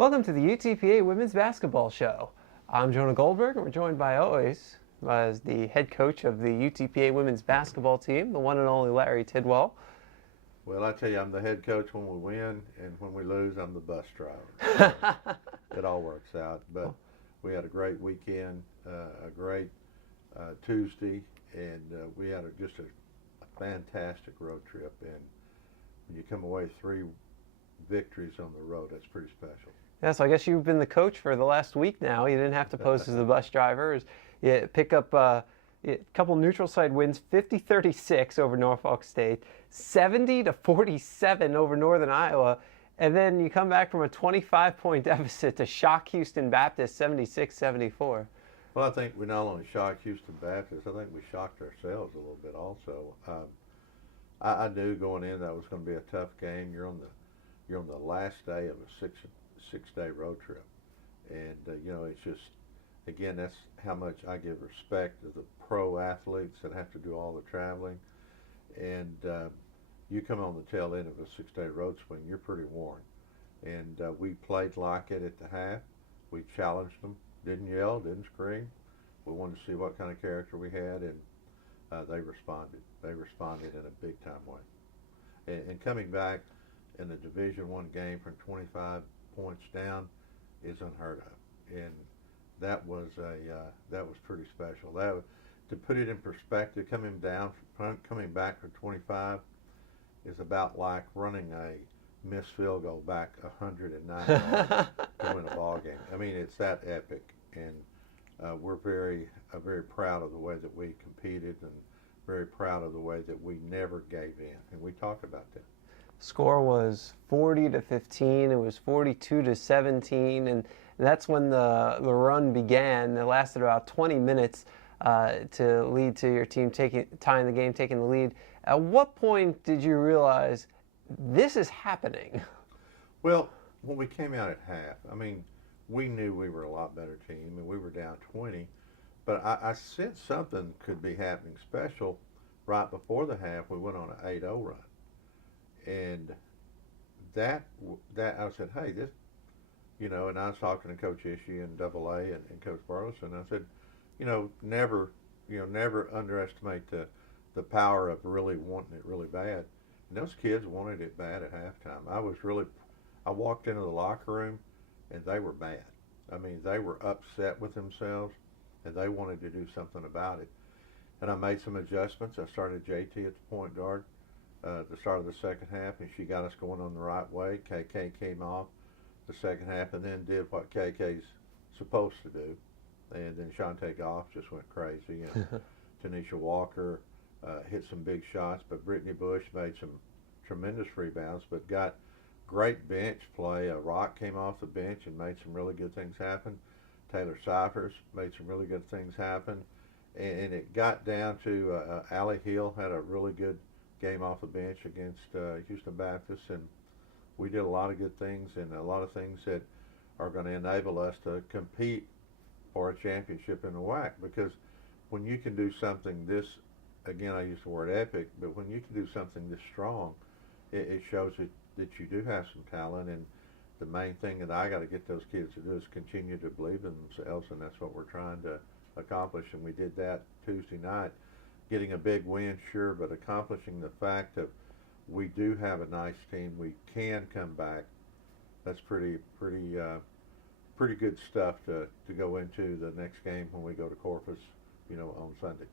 Welcome to the UTPA Women's Basketball Show. I'm Jonah Goldberg, and we're joined by always as the head coach of the UTPA Women's Basketball team, the one and only Larry Tidwell. Well, I tell you, I'm the head coach when we win, and when we lose, I'm the bus driver. It all works out. But we had a great weekend, a great Tuesday, and we had just a fantastic road trip. And when you come away 3 victories on the road, that's pretty special. Yeah, so I guess you've been the coach for the last week now. You didn't have to pose as the bus driver. You pick up a couple neutral site wins, 50-36 over Norfolk State, 70-47 over Northern Iowa, and then you come back from a 25-point deficit to shock Houston Baptist 76-74. Well, I think we not only shocked Houston Baptist, I think we shocked ourselves a little bit also. I knew going in that was going to be a tough game. You're on the last day of a six-day road trip, and it's just, again, that's how much I give respect to the pro athletes that have to do all the traveling. And you come on the tail end of a 6-day road swing, you're pretty worn. And we played like it at the half. We challenged them, didn't yell, didn't scream. We wanted to see what kind of character we had, and they responded. They responded in a big-time way. And coming back in the Division I game from 25 points down is unheard of. And that was pretty special. To put it in perspective, coming back from 25 is about like running a missed field goal back 109 yards to win a ball game. I mean, it's that epic, and we're very proud of the way that we competed, and very proud of the way that we never gave in. And we talked about that. Score was 40-15. It was 42-17, and that's when the run began. It lasted about 20 minutes to lead to your team tying the game, taking the lead. At what point did you realize this is happening? Well, when we came out at half, I mean, we knew we were a lot better team, and we were down 20. But I sensed something could be happening special. Right before the half, we went on an 8-0 run. And that I said, hey, this, and I was talking to Coach Ishii and AA and Coach Burleson. I said, never underestimate the power of really wanting it really bad. And those kids wanted it bad at halftime. I walked into the locker room, and they were mad. I mean, they were upset with themselves, and they wanted to do something about it. And I made some adjustments. I started JT at the point guard. The start of the second half, and she got us going on the right way. KK came off the second half and then did what KK's supposed to do. And then Shantae Goff just went crazy. And Tanisha Walker hit some big shots, but Brittany Bush made some tremendous rebounds, but got great bench play. Rock came off the bench and made some really good things happen. Taylor Cyphers made some really good things happen. And it got down to Allie Hill had a really good game off the bench against Houston Baptist, and we did a lot of good things and a lot of things that are going to enable us to compete for a championship in the WAC. Because when you can do something this, again, I use the word epic, but when you can do something this strong, it shows that you do have some talent. And the main thing that I got to get those kids to do is continue to believe in themselves, and that's what we're trying to accomplish. And we did that Tuesday night. Getting a big win, sure, but accomplishing the fact that we do have a nice team, we can come back. That's pretty good stuff to go into the next game when we go to Corpus, on Sunday.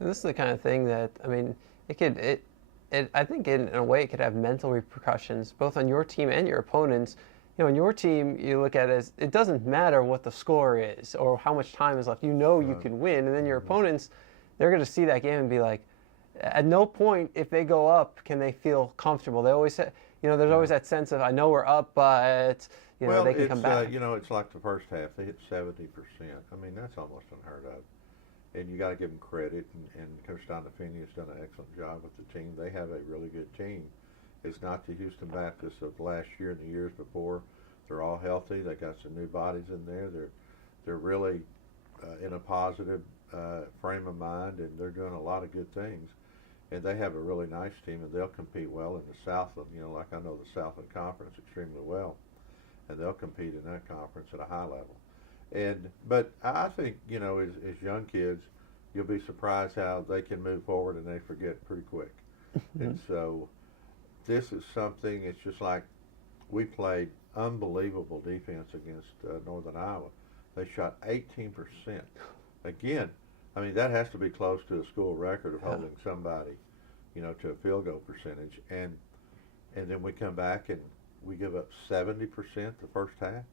And this is the kind of thing that, I mean, I think in a way it could have mental repercussions both on your team and your opponents. In your team, you look at it as it doesn't matter what the score is or how much time is left. You can win, and then your opponents, they're going to see that game and be like, at no point, if they go up, can they feel comfortable. They always say, there's always that sense of, I know we're up, but, they can come back. It's like the first half, they hit 70%. I mean, that's almost unheard of. And you got to give them credit, and Coach Donafini has done an excellent job with the team. They have a really good team. It's not the Houston Baptist of last year and the years before. They're all healthy. They got some new bodies in there. They're really in a positive frame of mind, and they're doing a lot of good things. And they have a really nice team, and they'll compete well in the Southland. Like I know the Southland Conference extremely well. and they'll compete in that conference at a high level. But I think, as young kids, you'll be surprised how they can move forward and they forget pretty quick. And so this is something. It's just like we played unbelievable defense against Northern Iowa. They shot 18%. Again, I mean, that has to be close to a school record of holding somebody, to a field goal percentage. And then we come back and we give up 70% the first half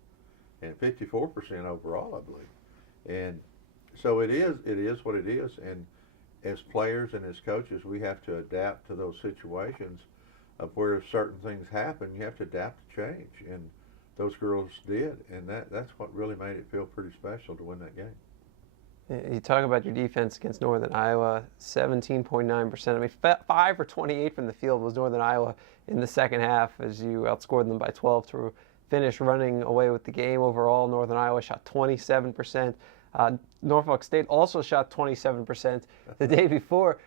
and 54% overall, I believe. And so it is what it is. And as players and as coaches, we have to adapt to those situations of where certain things happen. You have to adapt to change. And those girls did. And that's what really made it feel pretty special to win that game. You talk about your defense against Northern Iowa, 17.9%. I mean, 5 for 28 from the field was Northern Iowa in the second half as you outscored them by 12 to finish running away with the game. Overall, Northern Iowa shot 27%. Norfolk State also shot 27% the day before.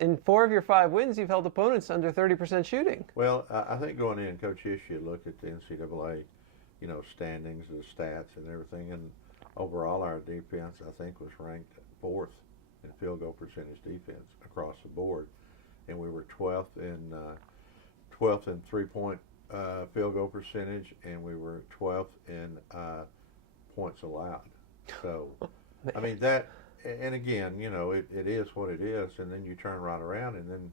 In 4 of your 5 wins, you've held opponents under 30% shooting. Well, I think going in, Coach Ishii looked at the NCAA, standings, the stats and everything, and overall, our defense, I think, was ranked 4th in field goal percentage defense across the board, and we were 12th in 3-point field goal percentage, and we were 12th in points allowed. So, I mean that, and again, it is what it is, and then you turn right around, and then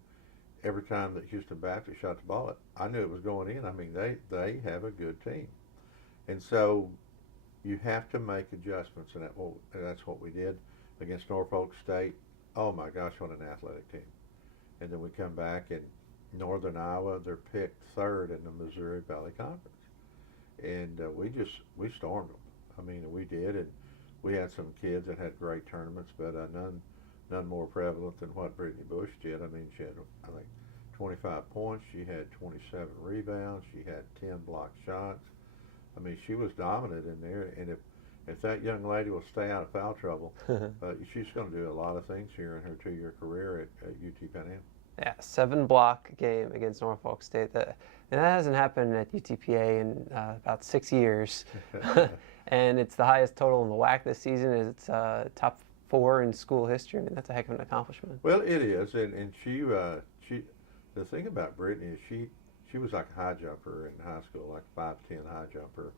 every time that Houston Baptist shot the ball, I knew it was going in. I mean, they have a good team, and so you have to make adjustments, and that's what we did against Norfolk State. Oh my gosh, what an athletic team! And then we come back, and Northern Iowa, they're picked 3rd in the Missouri Valley Conference, and we stormed them. I mean, we did, and we had some kids that had great tournaments, but none more prevalent than what Brittany Bush did. I mean, she had, I think, 25 points. She had 27 rebounds. She had 10 blocked shots. I mean, she was dominant in there, and if that young lady will stay out of foul trouble, she's going to do a lot of things here in her 2-year career at UTPA. Yeah, 7-block game against Norfolk State. And that hasn't happened at UTPA in about 6 years. And it's the highest total in the WAC this season. It's top 4 in school history. I mean, that's a heck of an accomplishment. Well, it is, and she the thing about Brittany is she was like a high jumper in high school, like 5'10" high jumper,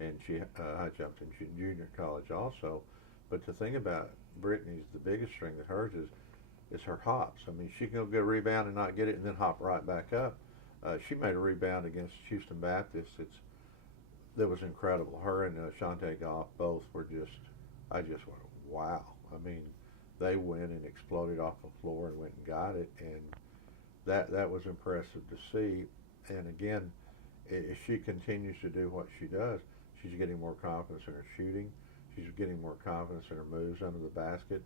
and she high jumped in junior college also. But the thing about Brittany's, the biggest strength of hers is her hops. I mean, she can go get a rebound and not get it and then hop right back up. She made a rebound against Houston Baptist. That was incredible. Her and Shantae Goff both were I just went, wow. I mean, they went and exploded off the floor and went and got it, and that was impressive to see. And again, if she continues to do what she does, she's getting more confidence in her shooting. She's getting more confidence in her moves under the basket.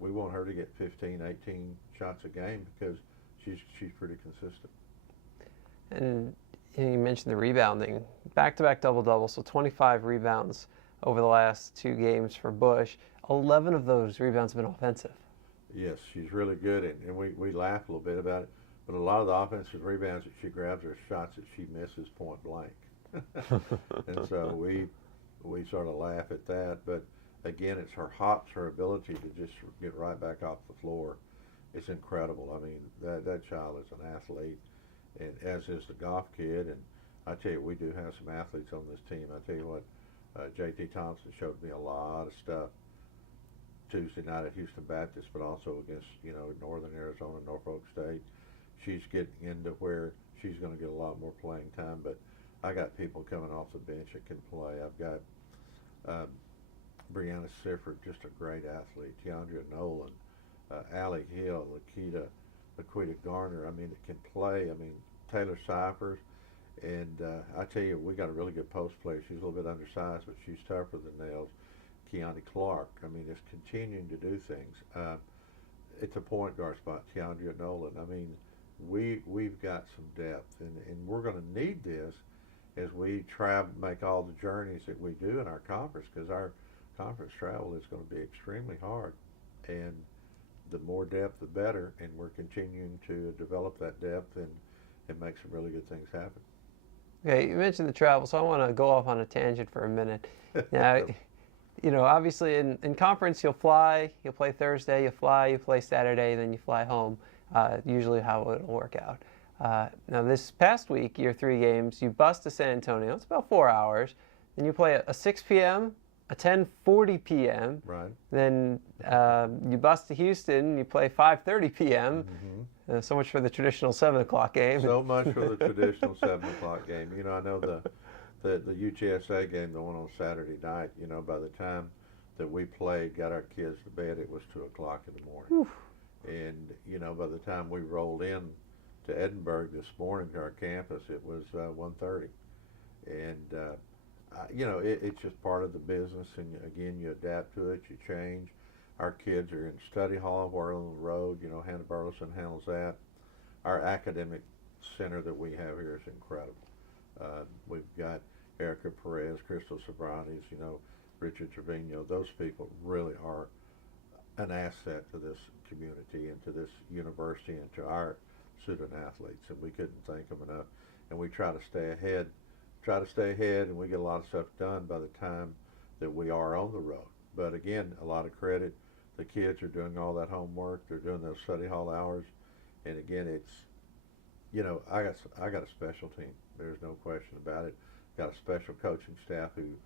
We want her to get 15, 18 shots a game because she's pretty consistent. And you mentioned the rebounding. Back-to-back double-doubles, so 25 rebounds over the last 2 games for Bush. 11 of those rebounds have been offensive. Yes, she's really good, and we laugh a little bit about it, but a lot of the offensive rebounds that she grabs are shots that she misses point blank. And so we sort of laugh at that, but again, it's her hops, her ability to just get right back off the floor. It's incredible. I mean, that child is an athlete, and as is the Goff kid. And I tell you, we do have some athletes on this team. I tell you what, J.T. Thompson showed me a lot of stuff Tuesday night at Houston Baptist, but also against Northern Arizona, Norfolk State. She's getting into where she's going to get a lot more playing time. But I got people coming off the bench that can play. I've got Brianna Sifford, just a great athlete. Tiandria Nolan, Allie Hill, Laquita Garner. I mean, it can play. I mean, Taylor Cyphers. And I tell you, we got a really good post player. She's a little bit undersized, but she's tougher than nails. Keontae Clark. I mean, it's continuing to do things. It's a point guard spot, Tiandria Nolan. I mean, we've got some depth, and we're going to need this as we make all the journeys that we do in our conference, because our conference travel is going to be extremely hard. And the more depth, the better, and we're continuing to develop that depth and make some really good things happen. Okay, you mentioned the travel, so I want to go off on a tangent for a minute. Now, obviously in conference you'll fly, you'll play Thursday, you play Saturday, then you fly home. Usually how it'll work out. Now this past week, your 3 games, you bus to San Antonio. It's about 4 hours. Then you play a 6 p.m., a 10:40 p.m. Right. Then you bus to Houston. You play 5:30 p.m. Mm-hmm. So much for the traditional 7 o'clock game. So much for the traditional 7 o'clock game. I know the UTSA game, the one on Saturday night. By the time that we played, got our kids to bed, it was 2 o'clock in the morning. Oof. And by the time we rolled in to Edinburgh this morning to our campus, it was 1:30. And it's just part of the business. And again, you adapt to it, you change. Our kids are in study hall, we're on the road. Hannah Burleson handles that. Our academic center that we have here is incredible. We've got Erica Perez, Crystal Sobranes, Richard Trevino. Those people really are an asset to this community and to this university and to our student athletes. And we couldn't thank them enough. And we try to stay ahead, and we get a lot of stuff done by the time that we are on the road. But again, a lot of credit. The kids are doing all that homework. They're doing those study hall hours. And again, it's, I got a special team. There's no question about it. Got a special coaching staff who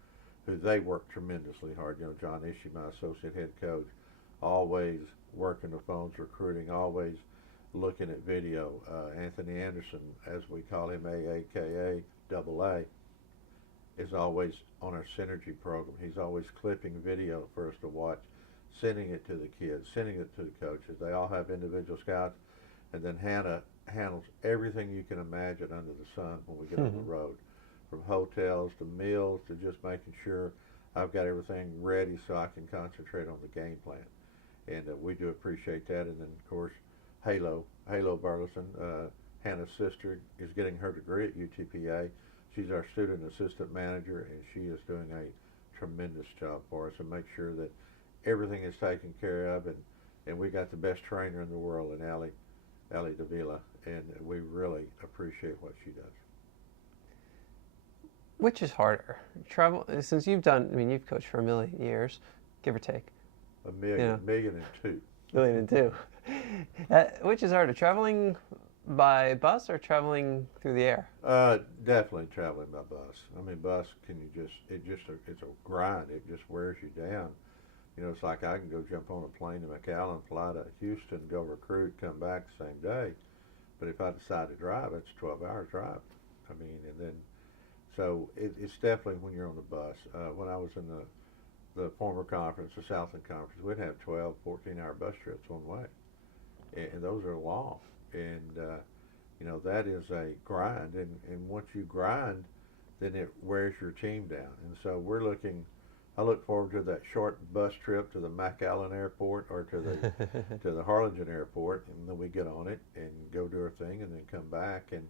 they work tremendously hard. John Ishii, my associate head coach, always working the phones, recruiting, always looking at video. Anthony Anderson, as we call him, AAKA, double A, is always on our Synergy program. He's always clipping video for us to watch, sending it to the kids, sending it to the coaches. They all have individual scouts. And then Hannah handles everything you can imagine under the sun when we get on the road, from hotels to meals to just making sure I've got everything ready so I can concentrate on the game plan. And we do appreciate that. And then, of course, Halo Burleson, Hannah's sister, is getting her degree at UTPA. She's our student assistant manager, and she is doing a tremendous job for us and make sure that everything is taken care of. And we got the best trainer in the world in Allie Davila, and we really appreciate what she does. Which is harder? Travel, since you've coached for 1,000,000 years, give or take. A million and two. 1,000,002. Which is harder, traveling by bus or traveling through the air? Definitely traveling by bus. Bus, it's a grind. It just wears you down. It's like I can go jump on a plane to McAllen, fly to Houston, go recruit, come back the same day. But if I decide to drive, it's a 12-hour drive. So it's definitely when you're on the bus. When I was in the former conference, the Southland Conference, we'd have 12, 14-hour bus trips one way. And those are long. And, that is a grind. And once you grind, then it wears your team down. And so I look forward to that short bus trip to the McAllen Airport or to the Harlingen Airport, and then we get on it and go do our thing and then come back. And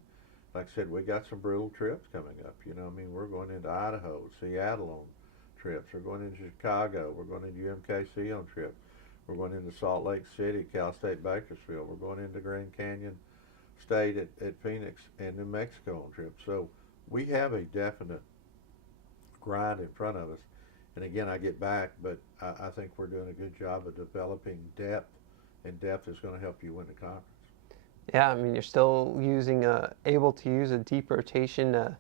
like I said, we got some brutal trips coming up. We're going into Idaho, Seattle on trips. We're going into Chicago. We're going into UMKC on trips. We're going into Salt Lake City, Cal State Bakersfield. We're going into Grand Canyon State at Phoenix and New Mexico on trips. So we have a definite grind in front of us. And again, I get back, but I think we're doing a good job of developing depth, and depth is going to help you win the conference. Yeah, you're still able to use a deep rotation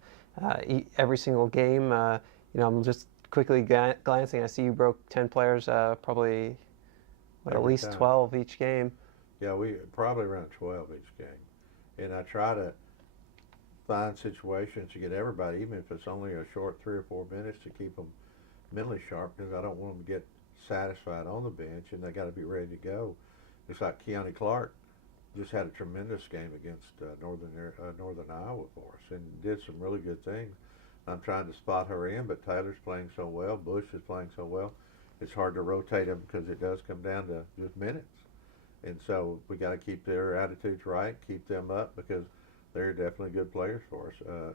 every single game. I'm just quickly glancing. I see you broke 10 players, probably at least 12 each game. Yeah, we probably around 12 each game. And I try to find situations to get everybody, even if it's only a short 3 or 4 minutes, to keep them mentally sharp, because I don't want them to get satisfied on the bench, and they got to be ready to go. It's like Keontae Clark just had a tremendous game against Northern Iowa for us and did some really good things. I'm trying to spot her in, but Taylor's playing so well, Bush is playing so well, it's hard to rotate them because it does come down to just minutes. And so we got to keep their attitudes right, keep them up, because they're definitely good players for us.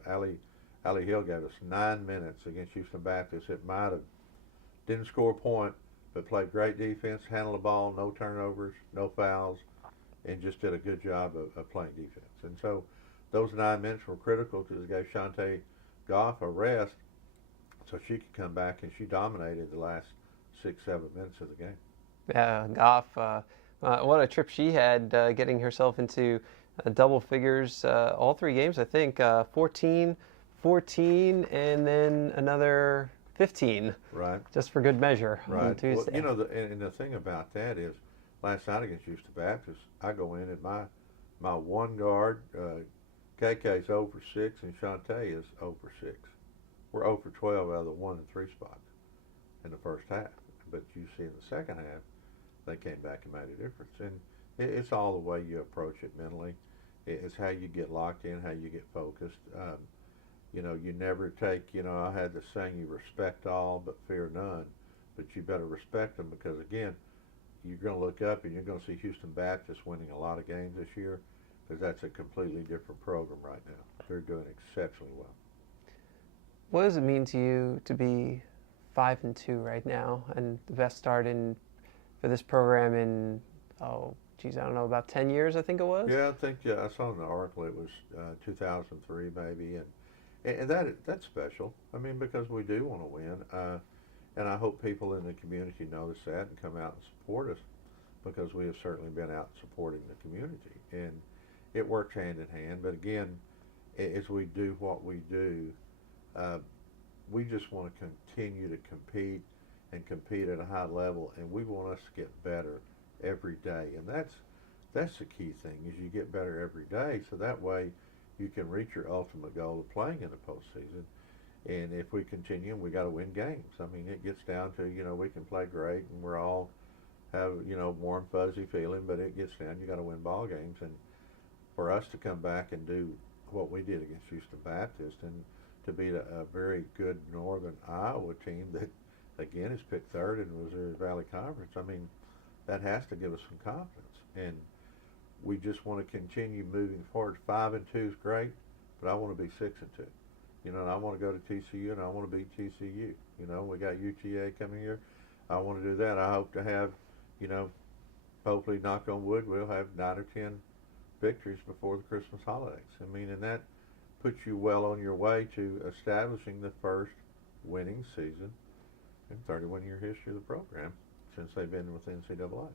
Allie Hill gave us 9 minutes against Houston Baptist. It might have didn't score a point, but played great defense, handled the ball, no turnovers, no fouls, and just did a good job of playing defense. And so those 9 minutes were critical because it gave Shantae Goff a rest so she could come back, and she dominated the last 6, 7 minutes of the game. Yeah, Goff, what a trip she had getting herself into double figures all 3 games, I think. 14, 14, and then another 15. Right. Just for good measure on Right. Well, Tuesday. and the thing about that is, last night against Houston Baptist, I go in and my one guard, KK's 0 for 6, and Shantae is 0 for 6. We're 0 for 12 out of the 1 and 3 spots in the first half. But you see in the second half, they came back and made a difference. And it's all the way you approach it mentally. It's how you get locked in, how you get focused. You never take, I had the saying, you respect all but fear none. But you better respect them because, again, you're going to look up and you're going to see Houston Baptist winning a lot of games this year because that's a completely different program right now. They're doing exceptionally well. What does it mean to you to be 5-2 right now and the best start for this program in, I don't know, about 10 years, I think it was? Yeah, I think I saw in the article it was 2003 maybe, and that's special. I mean, because we do want to win, and I hope people in the community notice that and come out and support us because we have certainly been out supporting the community, and it works hand in hand. But again, as we do what we do, we just want to continue to compete and compete at a high level, and we want us to get better every day, and that's the key thing is you get better every day, so that way you can reach your ultimate goal of playing in the postseason. And if we continue, we got to win games. I mean, it gets down to we can play great, and we're all have warm fuzzy feeling, but it gets down. You got to win ball games, and for us to come back and do what we did against Houston Baptist and to beat a very good Northern Iowa team that again is picked third in the Missouri Valley Conference. I mean, that has to give us some confidence, and we just want to continue moving forward. 5-2 is great, but I want to be 6-2. And I want to go to TCU, and I want to beat TCU. We got UTA coming here. I want to do that. I hope to have, hopefully, knock on wood, we'll have 9 or 10 victories before the Christmas holidays. I mean, and that puts you well on your way to establishing the first winning season in 31-year history of the program since they've been with NCAA. Well,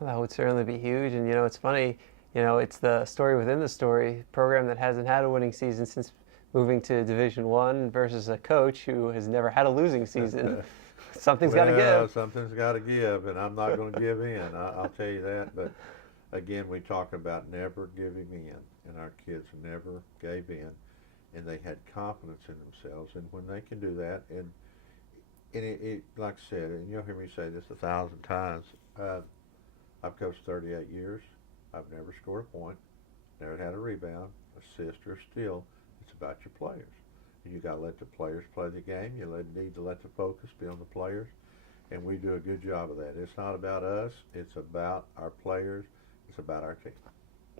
that would certainly be huge. And, it's funny, it's the story within the story. Program that hasn't had a winning season since moving to Division I versus a coach who has never had a losing season. Something's got to give. Something's got to give, and I'm not going to give in. I'll tell you that. But, again, we talk about never giving in, and our kids never gave in, and they had confidence in themselves. And when they can do that, and it like I said, and you'll hear me say this 1,000 times, I've coached 38 years. I've never scored a point, never had a rebound, assist, or steal. It's about your players. And you got to let the players play the game. You need to let the focus be on the players, and we do a good job of that. It's not about us. It's about our players. It's about our team.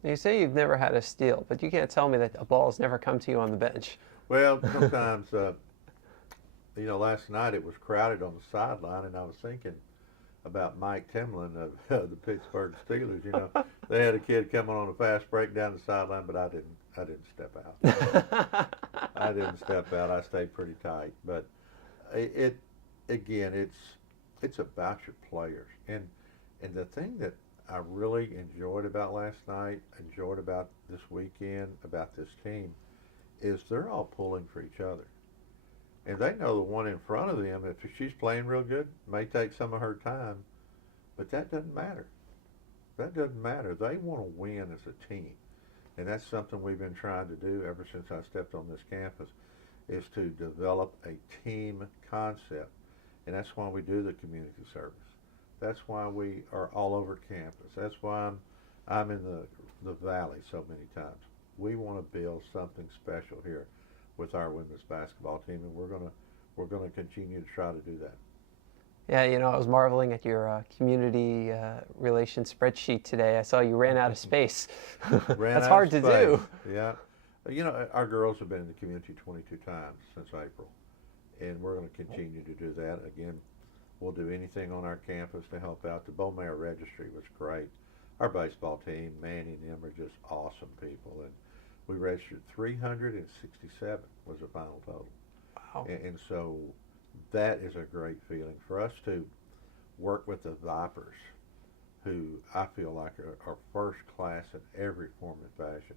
You say you've never had a steal, but you can't tell me that a ball has never come to you on the bench. Well, sometimes, last night it was crowded on the sideline, and I was thinking about Mike Timlin of the Pittsburgh Steelers. They had a kid coming on a fast break down the sideline, but I didn't step out. I didn't step out. I stayed pretty tight. But it's about your players. And the thing that I really enjoyed about last night, enjoyed about this weekend, about this team, is they're all pulling for each other. And they know the one in front of them, if she's playing real good, may take some of her time, but that doesn't matter. That doesn't matter. They want to win as a team. And that's something we've been trying to do ever since I stepped on this campus, is to develop a team concept. And that's why we do the community service. That's why we are all over campus. That's why I'm in the valley so many times. We want to build something special here with our women's basketball team, and we're gonna continue to try to do that. Yeah, I was marveling at your community relations spreadsheet today. I saw you ran out of space. That's hard to do. Yeah. Our girls have been in the community 22 times since April, and we're going to continue to do that. Again, we'll do anything on our campus to help out. The Beaumare Registry was great. Our baseball team, Manny and them are just awesome people, and We registered 367 was the final total. Wow. And so that is a great feeling for us to work with the Vipers, who I feel like are first class in every form and fashion.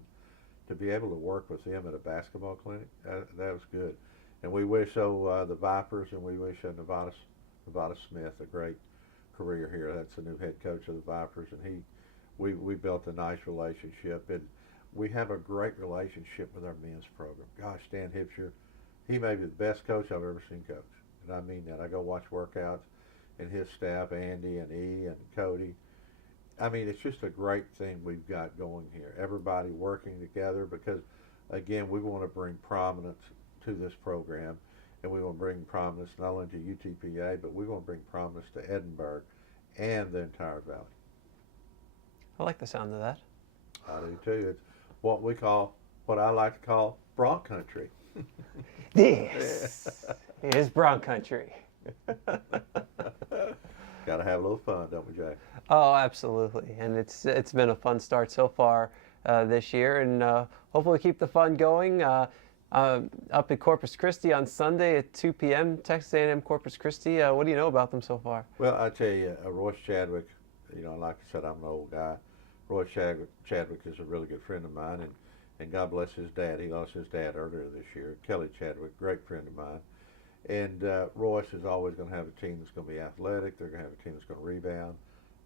To be able to work with them at a basketball clinic, that was good. And we wish the Vipers, and we wish Nevada Smith a great career here. That's the new head coach of the Vipers, and we built a nice relationship, and we have a great relationship with our men's program. Gosh, Stan Hipsher, he may be the best coach I've ever seen coach, and I mean that. I go watch workouts, and his staff, Andy and E and Cody. I mean, it's just a great thing we've got going here. Everybody working together because, again, we want to bring prominence to this program, and we want to bring prominence not only to UTPA, but we want to bring prominence to Edinburgh and the entire valley. I like the sound of that. I do too. It's what I like to call Bronc country. This is Bronc country. Got to have a little fun, don't we, Jay? Oh, absolutely. And it's been a fun start so far this year, and hopefully keep the fun going. Up at Corpus Christi on Sunday at 2 p.m., Texas A&M Corpus Christi. What do you know about them so far? Well, I tell you, Royce Chadwick, like I said, I'm an old guy. Royce Chadwick is a really good friend of mine, and God bless his dad. He lost his dad earlier this year. Kelly Chadwick, great friend of mine. And Royce is always going to have a team that's going to be athletic. They're going to have a team that's going to rebound,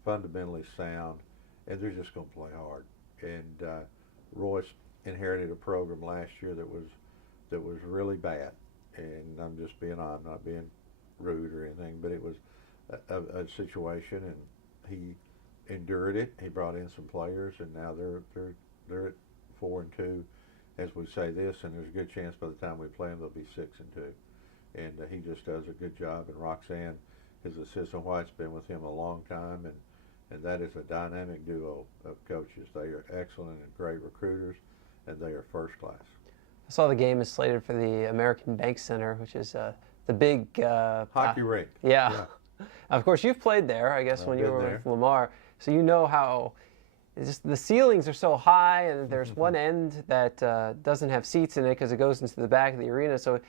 fundamentally sound, and they're just going to play hard. And Royce inherited a program last year that was really bad. And I'm just being honest, I'm not being rude or anything, but it was a situation, and he endured it. He brought in some players, and now they're at 4-2, as we say this, and there's a good chance by the time we play them they'll be 6-2. And he just does a good job. And Roxanne, his assistant wife's been with him a long time, and that is a dynamic duo of coaches. They are excellent and great recruiters, and they are first class. I saw the game is slated for the American Bank Center, which is the big hockey rink. Yeah. Of course, you've played there, I guess, when you were with Lamar, so you know how the ceilings are so high, and there's one end that doesn't have seats in it because it goes into the back of the arena. So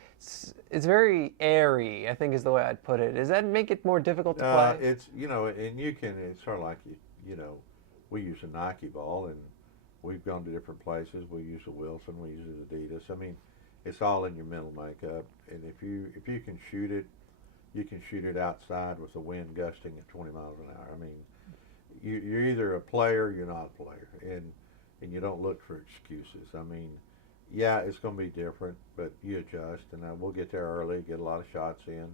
it's very airy, I think is the way I'd put it. Does that make it more difficult to play? It's, and you can, it's sort of like, we use a Nike ball, and we've gone to different places. We use a Wilson, we use an Adidas. I mean, it's all in your mental makeup. And if you can shoot it, you can shoot it outside with the wind gusting at 20 miles an hour. I mean, you're either a player or you're not a player, and you don't look for excuses. I mean, yeah, it's going to be different, but you adjust, and we'll get there early, get a lot of shots in,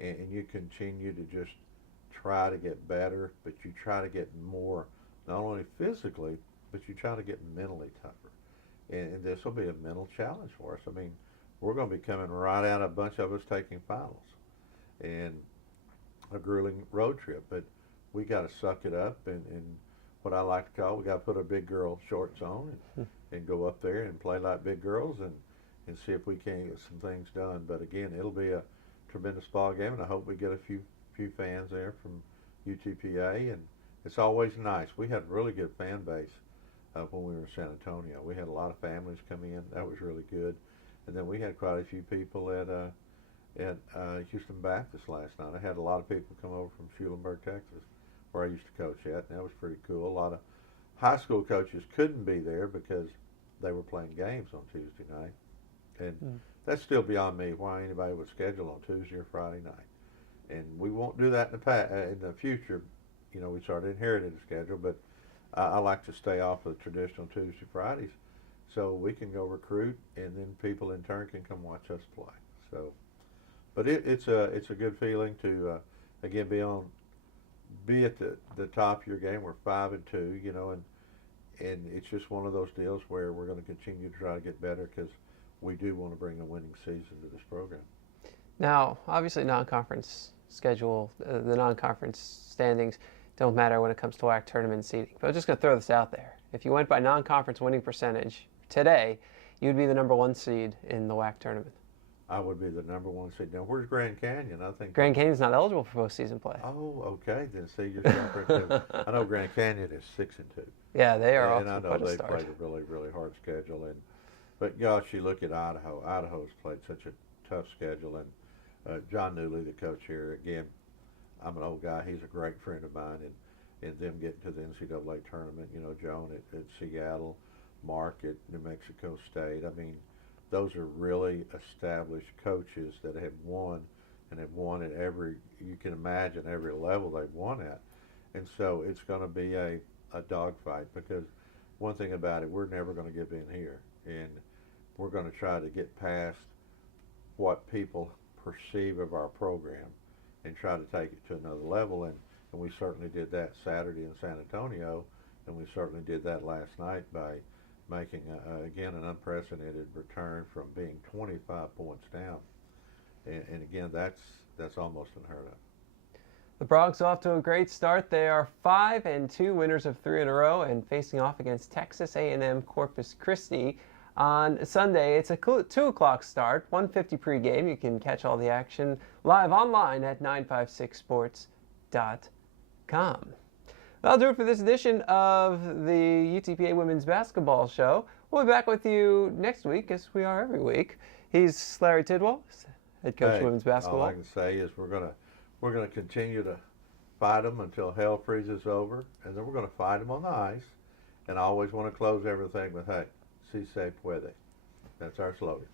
and you continue to just try to get better, but you try to get more, not only physically, but you try to get mentally tougher. And this will be a mental challenge for us. I mean, we're going to be coming right out, a bunch of us taking finals, and a grueling road trip, but we got to suck it up, and what I like to call, we got to put our big girl shorts on and go up there and play like big girls and see if we can get some things done. But again, it'll be a tremendous ball game, and I hope we get a few fans there from UTPA, and it's always nice. We had a really good fan base when we were in San Antonio. We had a lot of families come in. That was really good. And then we had quite a few people at Houston Baptist last night. I had a lot of people come over from Schulenburg, Texas, where I used to coach at, and that was pretty cool. A lot of high school coaches couldn't be there because they were playing games on Tuesday night. And that's still beyond me why anybody would schedule on Tuesday or Friday night. And we won't do that in the future. We sort of inherited a schedule, but I like to stay off of the traditional Tuesday, Fridays, so we can go recruit, and then people in turn can come watch us play. So, but it's a good feeling to again be at the top of your game. We're 5-2, and it's just one of those deals where we're going to continue to try to get better because we do want to bring a winning season to this program. Now, obviously, non-conference schedule, the non-conference standings don't matter when it comes to WAC tournament seeding. But I'm just going to throw this out there. If you went by non-conference winning percentage today, you'd be the number 1 seed in the WAC tournament. I would be the number 1 seed. Now, where's Grand Canyon? I think Grand Canyon's not eligible for postseason play. Oh, okay. Then see, you're separate. I know Grand Canyon is 6-2. Yeah, they are off and I to know a they start. played a really, really hard schedule, But gosh, you look at Idaho. Idaho's played such a tough schedule, and John Newley, the coach here, again, I'm an old guy. He's a great friend of mine, and them getting to the NCAA tournament. You know, Joan at Seattle, Mark at New Mexico State. I mean, those are really established coaches that have won and have won at every, you can imagine, every level they've won at. And so it's going to be a dogfight, because one thing about it, we're never going to give in here. And we're going to try to get past what people perceive of our program and try to take it to another level. And we certainly did that Saturday in San Antonio, and we certainly did that last night by making, again, an unprecedented return from being 25 points down. And again, that's almost unheard of. The Broncs off to a great start. They are 5-2, winners of 3 in a row, and facing off against Texas A&M Corpus Christi on Sunday. It's a 2 o'clock start, 1:50 pregame. You can catch all the action live online at 956sports.com. That'll do it for this edition of the UTPA Women's Basketball Show. We'll be back with you next week, as we are every week. He's Larry Tidwell, head coach of women's basketball. All I can say is we're gonna continue to fight them until hell freezes over, and then we're gonna fight them on the ice. And I always want to close everything with, hey, si se puede. That's our slogan.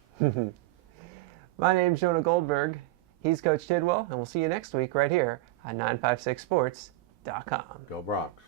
My name's Jonah Goldberg. He's Coach Tidwell, and we'll see you next week right here on 956sports.com. Go Bronx.